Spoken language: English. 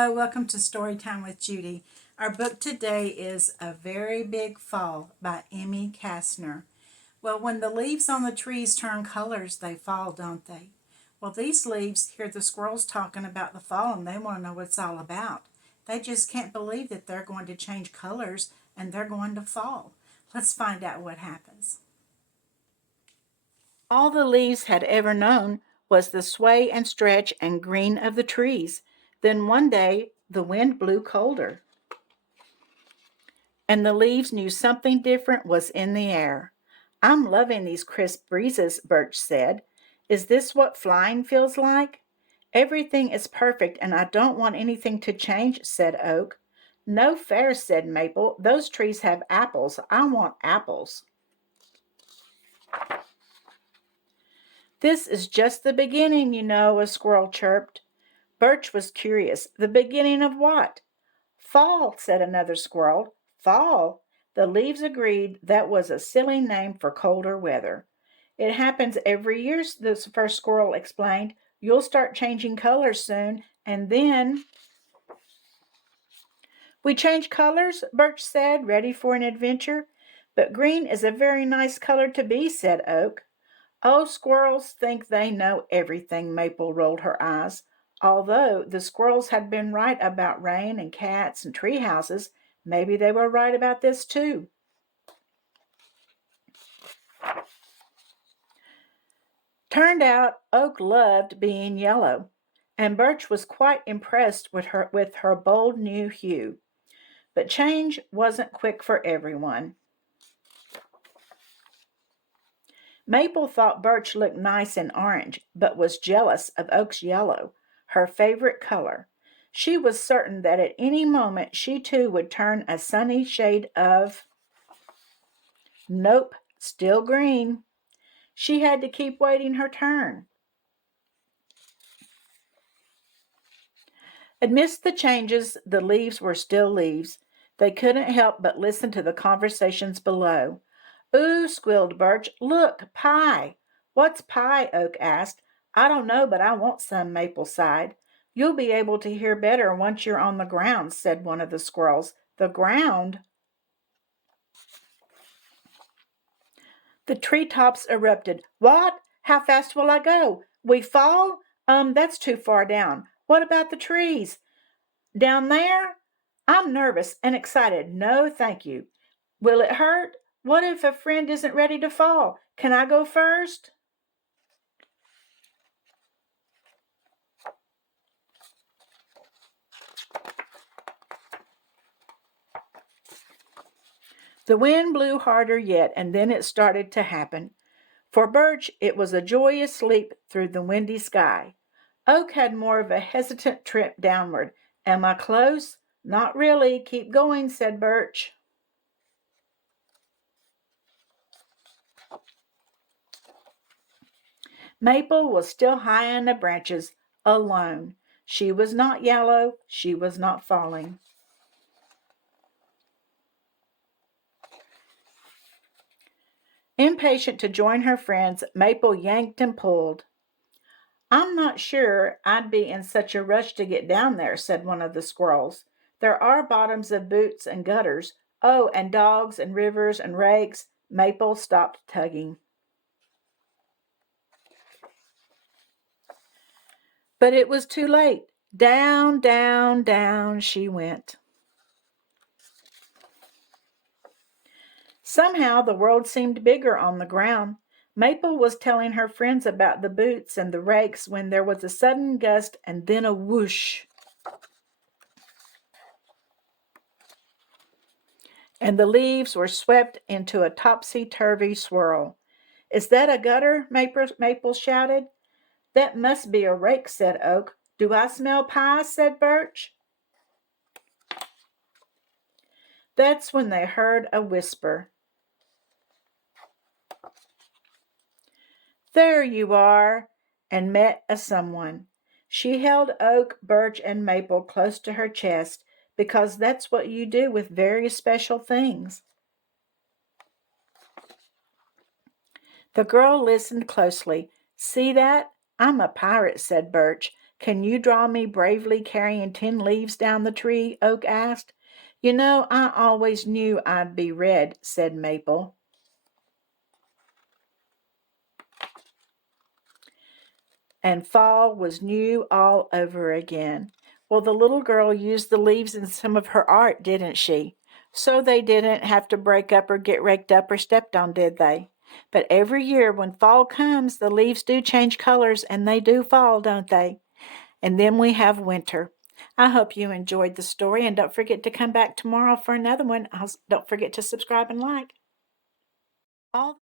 Hello, welcome to Storytime with Judy. Our book today is A Very Big Fall by Emmy Kastner. Well, when the leaves on the trees turn colors, they fall, don't they? Well, these leaves hear the squirrels talking about the fall and they want to know what it's all about. They just can't believe that they're going to change colors and they're going to fall. Let's find out what happens. All the leaves had ever known was the sway and stretch and green of the trees. Then one day the wind blew colder, and the leaves knew something different was in the air. "I'm loving these crisp breezes," Birch said. "Is this what flying feels like?" "Everything is perfect, and I don't want anything to change," said Oak. "No fair," said Maple. "Those trees have apples. I want apples." "This is just the beginning, you know," a squirrel chirped. Birch was curious. "The beginning of what?" "Fall," said another squirrel. "Fall?" The leaves agreed that was a silly name for colder weather. "It happens every year," the first squirrel explained. "You'll start changing colors soon, and then—" "We change colors?" Birch said, ready for an adventure. "But green is a very nice color to be," said Oak. "Oh, squirrels think they know everything," Maple rolled her eyes. Although the squirrels had been right about rain and cats and tree houses, maybe they were right about this too. Turned out Oak loved being yellow, and Birch was quite impressed with her bold new hue. But change wasn't quick for everyone. Maple thought Birch looked nice in orange, but was jealous of Oak's yellow, her favorite color. She was certain that at any moment she too would turn a sunny shade of— Nope, still green. She had to keep waiting her turn. Amidst the changes, the leaves were still leaves. They couldn't help but listen to the conversations below. "Ooh," squealed Birch. "Look, pie." "What's pie?" Oak asked. "I don't know, but I want some," Maple sighed. "You'll be able to hear better once you're on the ground," said one of the squirrels. "The ground?" The treetops erupted. "What? How fast will I go? We fall? That's too far down. What about the trees? Down there? I'm nervous and excited. No, thank you. Will it hurt? What if a friend isn't ready to fall? Can I go first?" The wind blew harder yet, and then it started to happen. For Birch, it was a joyous leap through the windy sky. Oak had more of a hesitant trip downward. "Am I close?" "Not really. Keep going," said Birch. Maple was still high in the branches, alone. She was not yellow. She was not falling. Impatient to join her friends, Maple yanked and pulled. "I'm not sure I'd be in such a rush to get down there," said one of the squirrels. "There are bottoms of boots and gutters. Oh, and dogs and rivers and rakes." Maple stopped tugging. But it was too late. Down, down, down she went. Somehow the world seemed bigger on the ground. Maple was telling her friends about the boots and the rakes when there was a sudden gust and then a whoosh. And the leaves were swept into a topsy-turvy swirl. "Is that a gutter?" Maple shouted. "That must be a rake," said Oak. "Do I smell pie?" said Birch. That's when they heard a whisper. "There you are," and met a someone. She held Oak, Birch, and Maple close to her chest because that's what you do with very special things. The girl listened closely. "See that? I'm a pirate," said Birch. "Can you draw me bravely carrying 10 leaves down the tree?" Oak asked. "You know, I always knew I'd be red," said Maple. And fall was new all over again. Well, the little girl used the leaves in some of her art, didn't she? So they didn't have to break up or get raked up or stepped on, did they? But every year when fall comes, the leaves do change colors and they do fall, don't they? And then we have winter. I hope you enjoyed the story, and don't forget to come back tomorrow for another one. Don't forget to subscribe and like. All